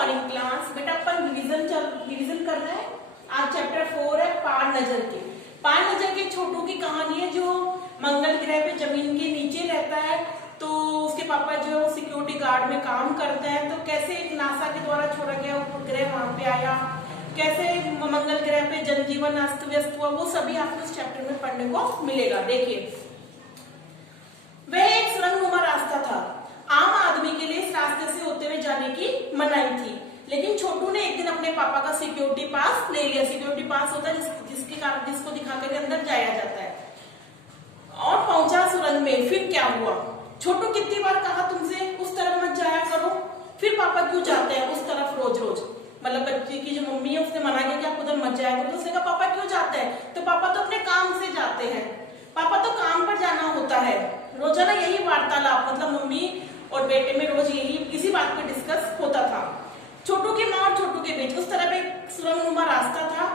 Morning class. बेटा अपन revision कर रहे हैं। आज चैप्टर 4 है पार नजर के। पार नजर के छोटू की कहानी है जो मंगल ग्रह पे जमीन के नीचे रहता है। तो उसके पापा जो सिक्योरिटी गार्ड में काम करते हैं, तो कैसे एक नासा के द्वारा छोड़ा गया उपग्रह वहां पे आया, कैसे मंगल ग्रह पे जनजीवन अस्त व्यस्त हुआ, वो सभी आपको इस चैप्टर में पढ़ने को मिलेगा। देखिए, वह एक सुरंगनुमा रास्ता था। आम आदमी के लिए इस रास्ते से होते हुए जाने की मनाही थी, लेकिन छोटू ने एक दिन अपने पापा का सिक्योरिटी पास ले लिया। सिक्योरिटी पास होता है जिसके कारण जिसको दिखाकर अंदर जाया जाता है, और पहुंचा सुरंग में। फिर क्या हुआ? छोटू कितनी बार कहा तुमसे उस तरफ मत जाया करो, फिर पापा क्यों जाते हैं उस तरफ रोज रोज? मतलब बच्चे की जो मम्मी है उसने मना किया कि आप उधर मत जाया करो, तो उसने कहा पापा क्यों जाते हैं? तो पापा तो अपने काम से जाते हैं, पापा तो काम पर जाना होता है। रोजाना यही वार्तालाप, मतलब मम्मी और बेटे में रोज यही इसी बात पर डिस्कस होता था। छोटू की माँ और छोटू के बीच उस तरफ एक सुरंगनुमा रास्ता था,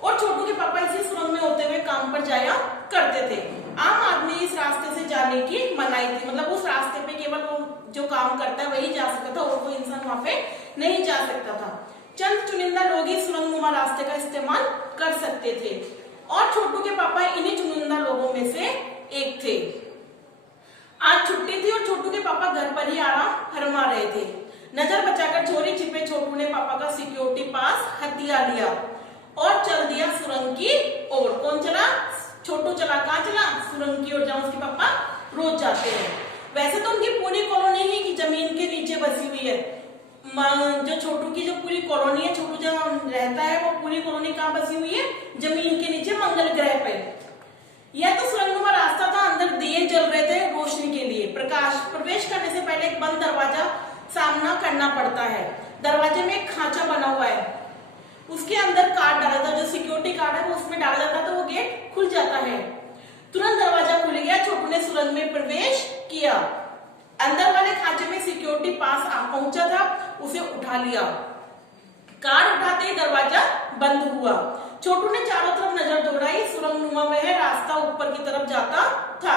और छोटू के पापा इसी सुरंग में होते हुए काम पर जाया करते थे। आम आदमी इस रास्ते से जाने की मनाही थी, मतलब उस रास्ते पे केवल वो जो काम करता है वही जा सकता था, और कोई इंसान वहां पे नहीं जा सकता था। चंद चुनिंदा लोग ही सुरंगनुमा रास्ते का इस्तेमाल कर सकते थे, और छोटू के पापा इन्हीं चुनिंदा लोगों में से एक थे। आज छुट्टी थी और छोटू के पापा घर पर ही आराम फरमा रहे थे। नजर बचाकर चोरी छिपे छोटू ने पापा का सिक्योरिटी पास हथिया लिया और चल दिया सुरंग की ओर। कौन चला? छोटू चला। कहाँ चला? सुरंग की ओर, जहाँ उसके पापा रोज जाते हैं। वैसे तो उनकी पूरी कॉलोनी ही की जमीन के नीचे बसी हुई है। जो छोटू की जो पूरी कॉलोनी है, छोटू जहाँ रहता है, वो पूरी कॉलोनी कहाँ बसी हुई है? जमीन के नीचे मंगल ग्रह पे। यह तो सुरंगनुमा रास्ता था। अंदर दिए जल रहे थे रोशनी के लिए। प्रवेश करने से पहले एक बंद दरवाजा सामना करना पड़ता है। दरवाजे में एक खांचा बना हुआ है, उसके अंदर कार्ड डाला था, जो सिक्योरिटी कार्ड है वो उसमें डाला जाता है, तो वो गेट खुल जाता है। तुरंत दरवाजा खुल गया। छोटू ने सुरंग में प्रवेश किया। अंदर वाले खांचे में सिक्योरिटी पास पहुंचा था, उसे उठा लिया। कार्ड उठाते ही दरवाजा बंद हुआ। छोटू ने चारों तरफ नजर दौड़ाई। सुरंगनुमा वह रास्ता ऊपर की तरफ जाता था,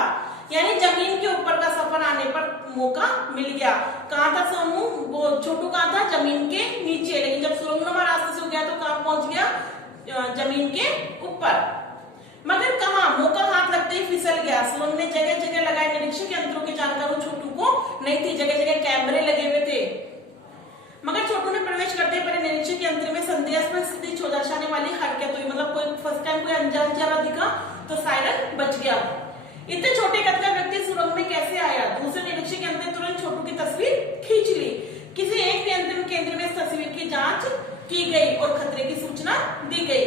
यानी जमीन के ऊपर का सफर आने पर मौका मिल गया। कहाँ था समूह? वो छोटू कहाँ था? जमीन के नीचे। लेकिन जब सुरंगनुमा रास्ते से हो गया तो कहाँ पहुंच गया? जमीन के ऊपर। मगर कहाँ? मौका हाथ लगते ही फिसल गया। सुरंग ने जगह जगह लगाए निरीक्षक यंत्रों की जानकारी छोटू को नहीं थी। जगह जगह कैमरे लगे हुए थे, मगर छोटू ने प्रवेश करते पहले निरीक्षक यंत्र में संदेहास्पद स्थिति दर्शाने वाली हरकत हुई। मतलब कोई फर्स्ट टाइम कोई अनजान चेहरा दिखा तो सायरन बच गया। इतने छोटे कद का व्यक्ति सुरंग में कैसे आया? दूसरे निरीक्षक यंत्र ने तुरंत छोटू की तस्वीर खींच ली। किसी एक नियंत्रण केंद्र में इस तस्वीर की जांच की गई और खतरे की सूचना दी गई।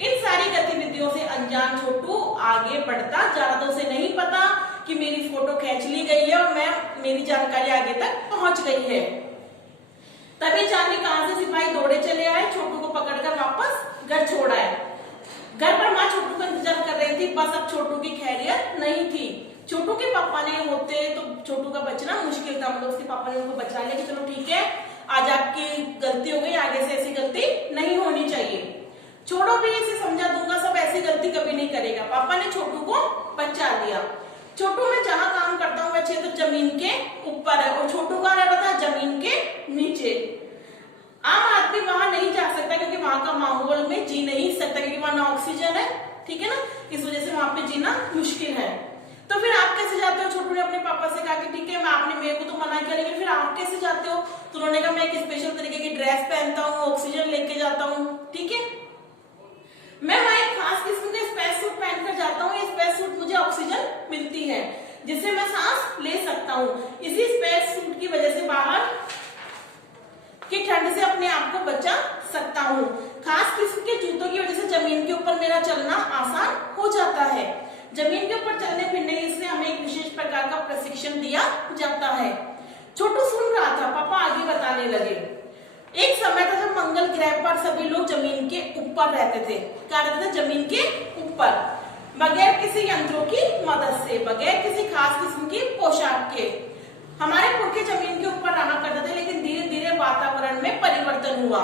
इन सारी गतिविधियों से अनजान छोटू आगे बढ़ता जा रहा था। उसे नहीं पता कि मेरी फोटो खींच ली गई है और मेरी जानकारी आगे तक पहुंच गई है। तभी जाने कहां से सिपाही दौड़े चले आए, छोटू को पकड़कर वापस घर छोड़ आए। घर पर माँ छोटू का इंतजार कर रही थी, बस अब छोटू की खैरियत नहीं थी। छोटू के पापा ने होते तो छोटू का बचना मुश्किल था, मतलब उसके पापा ने उनको बचा लिया कि चलो ठीक है, आज आपकी गलती हो गई, आगे से ऐसी गलती नहीं होनी चाहिए। छोड़ो भी, इसे समझा दूंगा, सब ऐसी गलती कभी नहीं करेगा। पापा ने छोटू को बचा लिया। छोटू, मैं जहाँ काम करता हूँ वह क्षेत्र जमीन के ऊपर है, और छोटू कहाँ रहता था? जमीन के नीचे। आम आदमी वहां नहीं जा सकता क्योंकि वहां का माहौल में जी नहीं सकता, क्योंकि वहां ना ऑक्सीजन है, ठीक है ना, इस वजह से वहां पे जीना मुश्किल है। तो फिर आप कैसे जाते हो? छोटू ने अपने पापा से कहा कि ठीक है, मैं आपने मेरे को तो मना किया, लेकिन फिर आप कैसे जाते हो? तो उन्होंने कहा मैं एक स्पेशल तरीके की ड्रेस पहनता हूँ, ऑक्सीजन लेके जाता हूँ, ठीक है, मैं वहां एक खास किस्म का स्पेस सूट पहनकर जाता हूँ। ये स्पेस सूट मुझे ऑक्सीजन मिलती है, जिससे मैं सांस ले सकता हूँ। इसी स्पेस सूट की वजह से बाहर की ठंड से अपने आप को बचा सकता हूँ। खास किस्म के जूतों की वजह से जमीन के ऊपर मेरा चलना आसान हो जाता है। जमीन के ऊपर चलने फिरने इसलिए हमें एक विशेष प्रकार का प्रशिक्षण दिया जाता है। छोटू सुन रहा था, पापा आगे बताने लगे। एक समय था जब मंगल ग्रह पर सभी लोग जमीन के ऊपर रहते थे। क्या रहते थे? जमीन के ऊपर, बगैर किसी यंत्रों की मदद से, बगैर किसी खास किस्म की पोशाक के। हमारे पुरखे जमीन के ऊपर रहा करते थे, लेकिन धीरे धीरे वातावरण में परिवर्तन हुआ।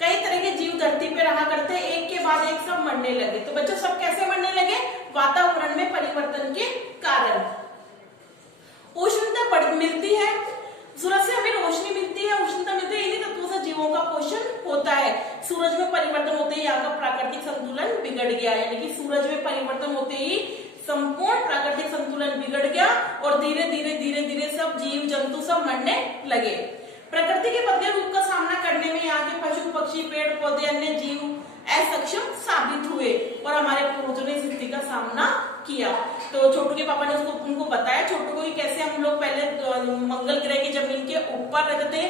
कई तरह के जीव धरती पे रहा करते, एक के बाद एक सब मरने लगे। तो बच्चों, सब कैसे मरने लगे? वातावरण में परिवर्तन के कारण। उष्णता मिलती है, सूरज से हमें रोशनी मिलती है, उष्णता मिलती है, इन्हीं तत्वों सूरज में परिवर्तन होते ही यहाँ का प्राकृतिक संतुलन बिगड़ गया, यानी कि सूरज में परिवर्तन होते ही संपूर्ण प्राकृतिक संतुलन बिगड़ गया और धीरे धीरे धीरे धीरे सब जीव जंतु सब मरने लगे। प्रकृति के बदले रूप का सामना करने में यहाँ के पशु पक्षी पेड़ पौधे अन्य जीव असक्षम साबित हुए और हमारे पूर्वजों ने इस स्थिति का सामना किया। तो छोटू के पापा ने उनको बताया छोटू को कि कैसे हम लोग पहले मंगल ग्रह की जमीन के ऊपर रहते थे,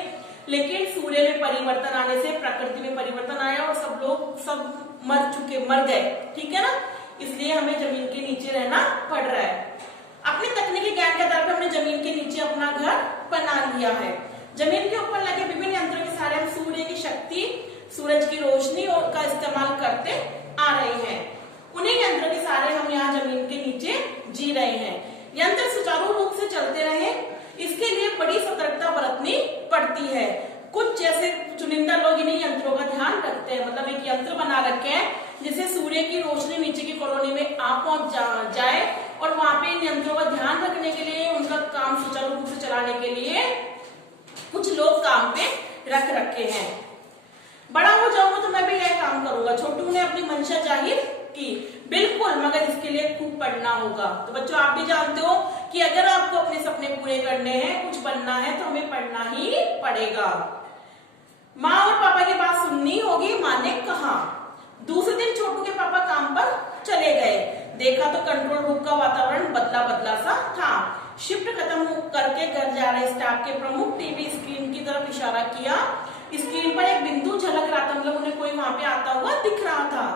लेकिन सूर्य में परिवर्तन आने से प्रकृति में परिवर्तन आया और सब लोग सब मर गए, ठीक है ना, इसलिए हमें जमीन के नीचे रहना पड़ रहा है। अपने तकनीकी ज्ञान के आधार पर हमने जमीन के नीचे अपना घर बना लिया है। जमीन के ऊपर लगे विभिन्न यंत्रों के सहारे हम सूर्य की शक्ति, सूरज की रोशनी का इस्तेमाल करते आ रहे हैं। उन्हीं यंत्रों के सहारे हम यहाँ जमीन के नीचे जी रहे हैं। यंत्र सुचारू रूप से चलते रहे, इसके लिए बड़ी सतर्कता बरतनी पड़ती है। कुछ जैसे चुनिंदा लोग इन्हीं यंत्रों का ध्यान रखते हैं, मतलब एक यंत्र बना रखे हैं जिससे सूर्य की रोशनी नीचे की कॉलोनी में पहुंच जाए और वहां पे इन यंत्रों का ध्यान रखने के लिए, उनका काम सुचारू रूप से चलाने के लिए कुछ लोग काम पे रख रखे हैं। बड़ा हो जाऊंगा तो मैं भी यह काम करूंगा। छोटू ने अपनी मंशा जाहिर की, बिल्कुल, मगर इसके लिए खूब पढ़ना होगा। तो बच्चों आप भी जानते हो कि अगर आपको अपने सपने पूरे करने हैं, कुछ बनना है, तो हमें पढ़ना ही पड़ेगा। माँ और पापा की बात सुननी होगी, माँ ने कहा। दूसरे दिन छोटू के पापा काम पर चले गए। देखा तो कंट्रोल रूम का वातावरण बदला बदला सा था। शिफ्ट खत्म करके घर जा रहे स्टाफ के प्रमुख टीवी स्क्रीन की तरफ इशारा किया। स्क्रीन पर एक बिंदु झलक रहा था, मतलब उन्हें कोई वहां पे आता हुआ दिख रहा था।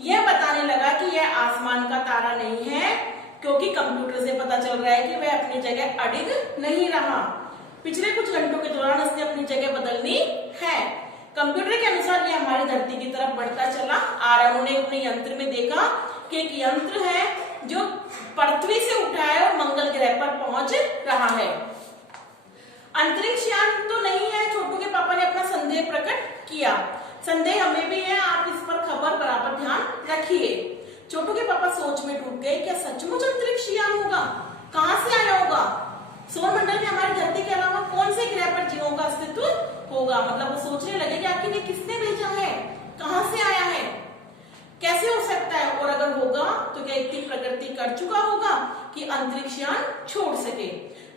यह बताने लगा कि यह आसमान का तारा नहीं है, क्योंकि कंप्यूटर से पता चल रहा है कि वह अपनी जगह अडिग नहीं रहा। पिछले कुछ घंटों के दौरान उसने अपनी जगह बदलनी है। कंप्यूटर के अनुसार यह हमारी धरती की तरफ बढ़ता चला आ रहा है। उन्होंने अपने यंत्र में देखा कि एक यंत्र है जो पृथ्वी से उठा है और मंगल ग्रह पर पहुंच रहा है। अंतरिक्ष यान तो नहीं है, छोटू के पापा ने अपना संदेह प्रकट किया। संदेह हमें भी है, आप इस पर खबर बराबर ध्यान रखिए। छोटू के पापा सोच में डूब गए, क्या सचमुच अंतरिक्ष यान होगा? कहां से आया होगा? सौरमंडल में हमारी धरती के अलावा कौन से ग्रह पर जीवों का अस्तित्व होगा? मतलब वो सोचने लगे कि आखिर ये किसने भेजा है, कहां से आया है, कैसे हो सकता है, और अगर होगा तो क्या इतनी प्रगति कर चुका होगा कि अंतरिक्ष यान छोड़ सके?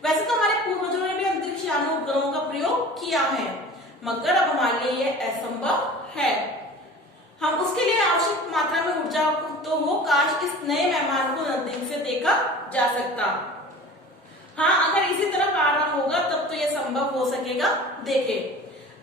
वैसे तो हमारे पूर्वजों ने भी अंतरिक्ष यानों उपग्रहों का प्रयोग किया है, मगर अब हमारे लिए यह असंभव है। हम उसके लिए आवश्यक मात्रा में ऊर्जा तो हो, काश इस नए मेहमान को नजदीक से देखा जा सकता। हाँ, अगर इसी तरफ आ रहा होगा तब तो यह संभव हो सकेगा। देखे,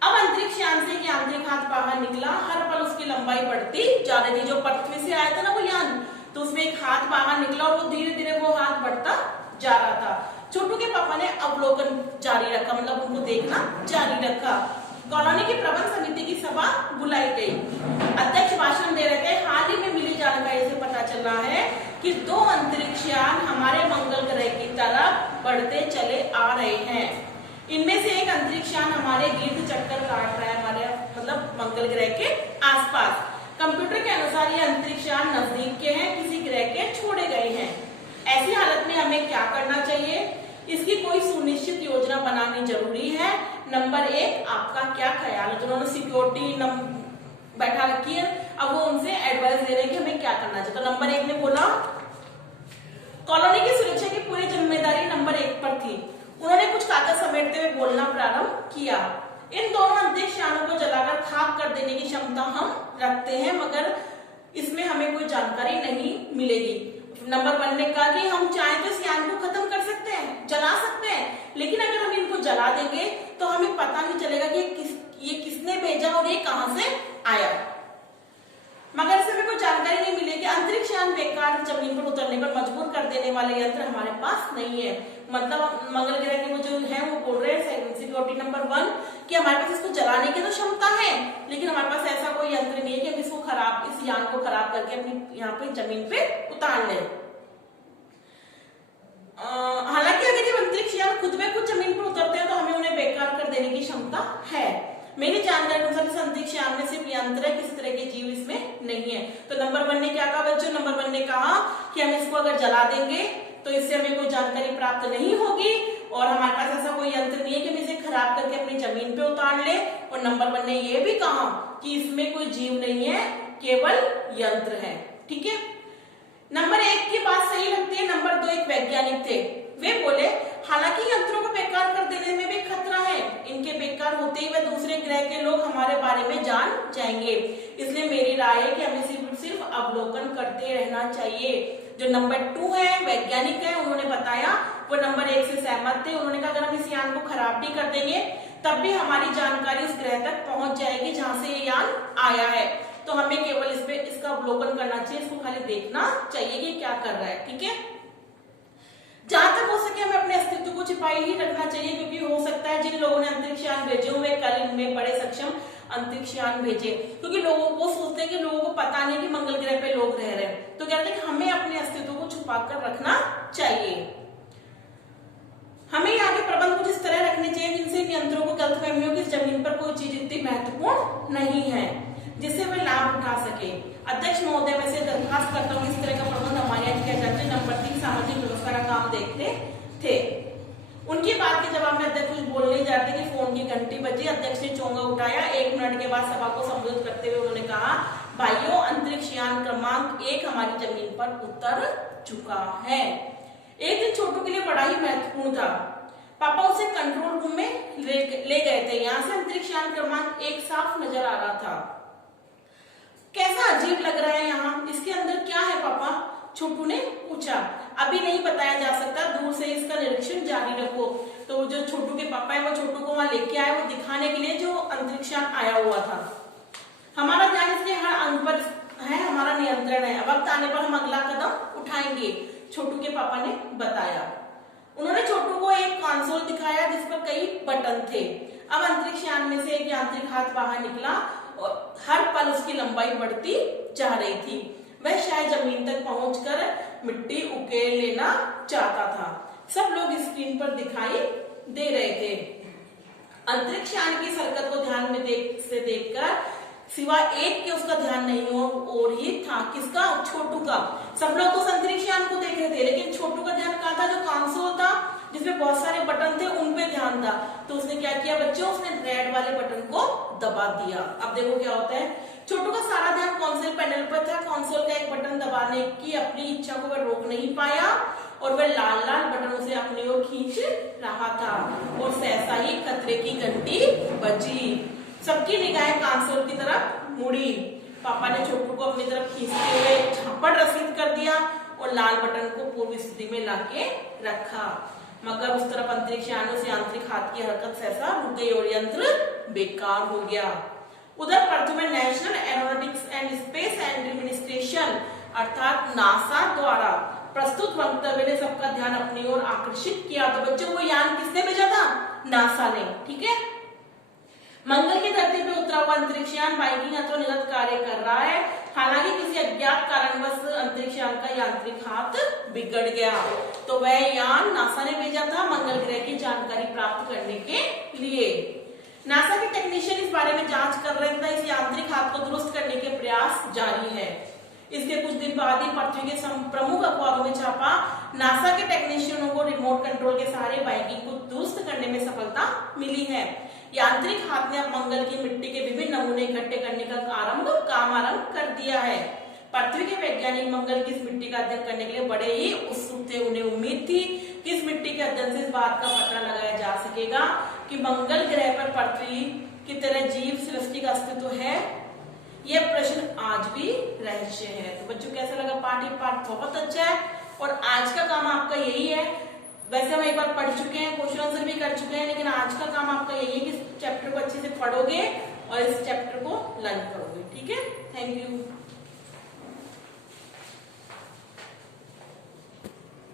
अब अंतरिक्ष यान से यांत्रिक हाथ बाहर निकला। हर पल उसकी लंबाई बढ़ती जा रही थी। जो पृथ्वी से आया था ना वो यान, तो उसमें एक हाथ बाहर निकला और वो धीरे धीरे वो हाथ बढ़ता जा रहा था। छोटू के पापा ने अवलोकन जारी रखा, मतलब उनको देखना जारी रखा। कॉलोनी की प्रबंध समिति की सभा बुलाई गई। अध्यक्ष भाषण दे रहे थे। हाल ही में मिली जानकारी से पता चल रहा है कि 2 अंतरिक्ष यान हमारे मंगल ग्रह की तरफ बढ़ते चले आ रहे हैं। इनमें से एक अंतरिक्ष यान हमारे गिर्द चक्कर काट रहा है, हमारे मतलब मंगल ग्रह के आसपास। कंप्यूटर के अनुसार ये अंतरिक्ष यान नजदीक के हैं, किसी ग्रह के छोड़े गए हैं। ऐसी हालत में हमें क्या करना चाहिए? इसकी कोई सुनिश्चित योजना बनानी जरूरी है। नंबर 1, आपका क्या ख्याल है? जिन्होंने सिक्योरिटी बैठा रखी है, अब वो उनसे एडवाइस दे रहे हैं कि हमें क्या करना चाहिए। तो नंबर 1 ने बोला, कॉलोनी की सुरक्षा की पूरी जिम्मेदारी नंबर 1 पर थी। उन्होंने कुछ कागज समेटते हुए बोलना प्रारंभ किया। इन दोनों अंतरिक्ष यानों को जलाकर खाक कर देने की क्षमता हम रखते हैं, मगर इसमें हमें कोई जानकारी नहीं मिलेगी। नंबर 1 ने कहा कि हम चाहें तो इस यान को खत्म कर सकते हैं, जला सकते हैं, लेकिन अगर हम इनको जला देंगे तो हमें पता नहीं चलेगा कि ये किसने भेजा और ये कहां से आया, मगर इससे हमें कोई जानकारी नहीं मिलेगी। अंतरिक्ष यान बेकार जमीन पर उतरने पर मजबूर कर देने वाले यंत्र हमारे पास नहीं है। मतलब मंगल ग्रह के वो जो है वो बोल रहे हैं सिक्योरिटी नंबर 1 कि हमारे पास इसको जलाने की तो क्षमता है, लेकिन हमारे पास ऐसा कोई यंत्र नहीं है कि हम इसको इस यान को खराब करके अपनी यहाँ पे जमीन पे उतार लें। हालांकि अगर ये अंतरिक्ष यान खुद में खुद जमीन पर उतरते हैं तो हमें उन्हें बेकार कर देने की क्षमता है। मेरी जानकारी अनुसार इस अंतरिक्ष यान में सिर्फ यंत्र है, किसी तरह के जीव इसमें नहीं है। तो नंबर 1 ने क्या कहा बच्चों? नंबर 1 ने कहा कि हम इसको अगर जला देंगे तो इससे हमें कोई जानकारी प्राप्त नहीं होगी और हमारे पास ऐसा कोई यंत्र नहीं है कि हम इसे खराब करके अपनी जमीन पे उतार ले। और नंबर 1 ने ये भी कहा कि इसमें कोई जीव नहीं है, केवल यंत्र है। ठीक है, नंबर 1 की बात सही लगती है। नंबर 2 एक वैज्ञानिक थे, वे बोले हालांकि यंत्रों को बेकार कर देने में भी खतरा है, इनके बेकार होते ही वे दूसरे ग्रह के लोग हमारे बारे में जान जाएंगे, इसलिए मेरी राय है कि हमें सिर्फ अवलोकन करते रहना चाहिए। जो नंबर 2 है, वैज्ञानिक है, उन्होंने बताया, वो नंबर 1 से सहमत थे। उन्होंने कहा अगर हम इस यान को खराब भी कर देंगे तब भी हमारी जानकारी उस ग्रह तक पहुंच जाएगी जहां से ये यान आया है, तो हमें केवल इसका अवलोकन करना चाहिए, इसको खाली देखना चाहिए कि क्या कर रहा है। ठीक है, जहां तक हो सके हमें अपने अस्तित्व को छिपाई ही रखना चाहिए, क्योंकि हो सकता है जिन लोगों ने अंतरिक्ष यान भेजे हुए कल इनमें बड़े सक्षम अंतरिक्ष यान भेजे, क्योंकि लोगों को सोचते हैं कि लोगों को पता नहीं कि मंगल ग्रह पे लोग रह रहे हैं, तो कहते हैं कि हमें अपने अस्तित्व को छुपा कर रखना चाहिए। हमें यहाँ के प्रबंध कुछ इस तरह रखने चाहिए जिनसे यंत्रों को गलतफहमी हो कि इस जमीन पर कोई चीज इतनी महत्वपूर्ण नहीं है जिससे वे लाभ उठा सके। अध्यक्ष महोदय में से दरखास्त करता हूँ इस तरह का प्रबंध हमारे यहाँ किया जाता है। नंबर 3 सामाजिक व्यवस्था का काम देखते थे। उनकी बात के जवाब में अध्यक्ष कुछ बोल नहीं जाते कि फोन की घंटी बजी। अध्यक्ष ने चोंगा उठाया। 1 मिनट के बाद सभा को संबोधित करते हुए उन्होंने कहा, भाइयों, अंतरिक्ष यान क्रमांक 1 हमारी जमीन पर उतर चुका है। एक दिन छोटू के लिए बड़ा ही महत्वपूर्ण था। पापा उसे कंट्रोल रूम में ले गए थे। यहाँ से अंतरिक्ष यान क्रमांक 1 साफ नजर आ रहा था। कैसा अजीब लग रहा है यहाँ, इसके अंदर क्या है पापा? छोटू ने पूछा। अभी नहीं बताया जा सकता, दूर से इसका निरीक्षण जारी रखो। तो जो छोटू के पापा है वो छोटू को वहां लेके आए, वो दिखाने के लिए जो अंतरिक्ष यान आया हुआ था। हमारा ध्यान इसके हर अंग पर है, हमारा नियंत्रण है। वक्त आने पर हम अगला कदम उठाएंगे, छोटू के पापा ने बताया। उन्होंने छोटू को एक कंसोल दिखाया जिस पर कई बटन थे। अब अंतरिक्ष यान में से एक यांत्रिक हाथ बाहर निकला और हर पल उसकी लंबाई बढ़ती जा रही थी। वह शायद जमीन तक पहुंचकर मिट्टी उकेर लेना चाहता था। सब लोग स्क्रीन पर दिखाई दे रहे थे। अंतरिक्ष यान की इस हरकत को ध्यान में देखकर सिवा एक के उसका ध्यान नहीं और ही था। किसका? छोटू का। सब लोग तो अंतरिक्ष यान को देख रहे थे, लेकिन छोटू का ध्यान कहाँ था? जो कंसोल था जिसमें बहुत सारे बटन थे उन पे ध्यान था। तो उसने क्या किया बच्चों, उसने रेड वाले बटन को दबा दिया। अब देखो क्या होता है। छोटू का सारा ध्यान कंसोल पैनल पर था। कंसोल का एक बटन दबाने की अपनी इच्छा को वह रोक नहीं पाया और वह लाल लाल बटनों से अपनी ओर खींच रहा था और सहसा ही खतरे की घंटी बजी। सबकी निगाहें कंसोल की तरफ मुड़ी। पापा ने छोटू को अपनी तरफ खींचते हुए झपट रसीद कर दिया और लाल बटन को पूर्व स्थिति में लाके रखा। मगर उस तरफ अंतरिक्ष यानों से यांत्रिक हाथ की हरकत सहसा रुक गई और यंत्र बेकार हो गया। उधर पृथ्वी में national aeronautics and space administration अर्थात नासा द्वारा प्रस्तुत वक्तव्य ने सबका ध्यान अपनी ओर आकर्षित किया। तो बच्चों, वो यान किसने भेजा था? नासा ने। ठीक है, मंगल की धरती पे उतरा हुआ अंतरिक्ष यान बाइकिंग अथवा निरत कार्य कर रहा है। हालांकि किसी अज्ञात कारणवश अंतरिक्ष यान का यांत्रिक हाथ बिगड़ गया, तो वह यान नासा ने भेजा था मंगल ग्रह की जानकारी प्राप्त करने के लिए। नासा के टेक्नीशियन इस बारे में जांच कर रहे थे। इस यांत्रिक हाथ को दुरुस्त करने के प्रयास जारी है। इसके कुछ दिन बाद ही पृथ्वी के प्रमुख अखबारों में छापा, नासा के टेक्नीशियनों को रिमोट कंट्रोल के सहारे बाइकिंग को दुरुस्त करने में सफलता मिली है। यांत्रिक हाथ ने अब मंगल की मिट्टी के विभिन्न नमूने इकट्ठे करने का काम आरंभ कर दिया है। पृथ्वी के वैज्ञानिक मंगल की इस मिट्टी का अध्ययन करने के लिए बड़े ही उत्सुक थे। उन्हें उम्मीद थी कि इस मिट्टी के अध्ययन से इस बात का पता लगाया जा सकेगा कि मंगल ग्रह पर पृथ्वी की तरह जीव सृष्टि का अस्तित्व है। यह प्रश्न आज भी रहस्य है। तो बच्चों, कैसा लगा पाठ? ये पाठ बहुत अच्छा है और आज का काम आपका यही है। वैसे हम एक बार पढ़ चुके हैं, क्वेश्चन आंसर भी कर चुके हैं, लेकिन आज का काम आपका यही है कि इस चैप्टर को अच्छे से पढ़ोगे और इस चैप्टर को लर्न करोगे। ठीक है, थैंक यू।